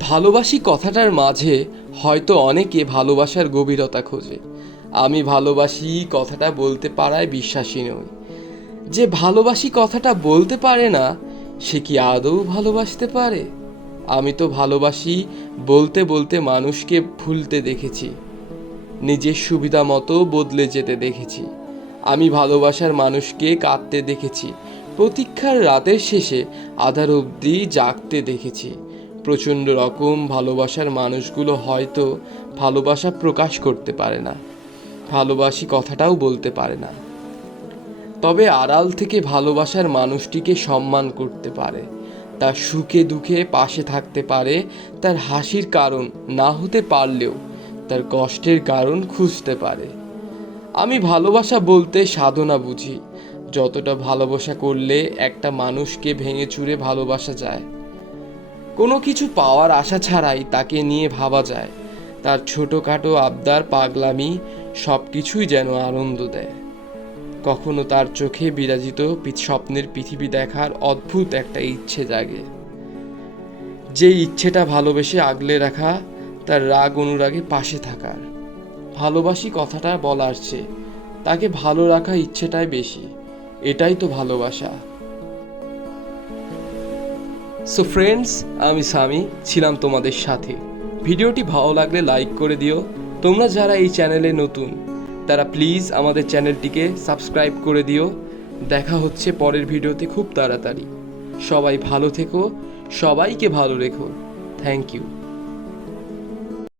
ভালোবাসি কথাটার মাঝে হয়তো অনেকে ভালোবাসার গভীরতা খোঁজে। আমি ভালোবাসি কথাটা বলতে পারায় বিশ্বাসী নই। যে ভালোবাসি কথাটা বলতে পারে না, সে কি আদৌ ভালোবাসতে পারে? আমি তো ভালোবাসি বলতে বলতে মানুষকে ভুলতে দেখেছি। নিজের সুবিধা মতো বদলে যেতে দেখেছি। আমি ভালোবাসার মানুষকে কাঁদতে দেখেছি। প্রতীক্ষার রাতের শেষে আধার অবধি জাগতে দেখেছি। প্রচণ্ড রকম ভালোবাসার মানুষগুলো হয়তো ভালোবাসা প্রকাশ করতে পারে না। ভালোবাসি কথাটাও বলতে পারে না। তবে আড়াল থেকে ভালোবাসার মানুষটিকে সম্মান করতে পারে। তার সুখে দুঃখে পাশে থাকতে পারে, তার হাসির কারণ না হতে পারলেও তার কষ্টের কারণ খুঁজতে পারে। আমি ভালোবাসা বলতে সাধনা বুঝি। যতটা ভালোবাসা করলে একটা মানুষকে ভেঙে চুরে ভালোবাসা যায়। কোনো কিছু পাওয়ার আশা ছাড়াই তাকে নিয়ে ভাবা যায়। তার ছোটোখাটো আবদার, পাগলামি সব কিছুই যেন আনন্দ দেয়। কখনো তার চোখে বিরাজিত স্বপ্নের পৃথিবী দেখার অদ্ভুত একটা ইচ্ছে জাগে। যে ইচ্ছেটা ভালোবেসে আগলে রাখা, তার রাগ অনুরাগে পাশে থাকার। ভালোবাসি কথাটা বলার চেয়ে, তাকে ভালো রাখা ইচ্ছেটাই বেশি। এটাই তো ভালোবাসা। সো ফ্রেন্ডস আমি সামি ছিলাম তোমাদের সাথে। ভিডিওটি ভালো লাগলে লাইক করে দিও। তোমরা যারা এই চ্যানেলে নতুন, তারা প্লিজ আমাদের চ্যানেলটিকে সাবস্ক্রাইব করে দিও। দেখা হচ্ছে পরের ভিডিওতে খুব তাড়াতাড়ি। সবাই ভালো থেকো, সবাইকে ভালো রেখো। Thank you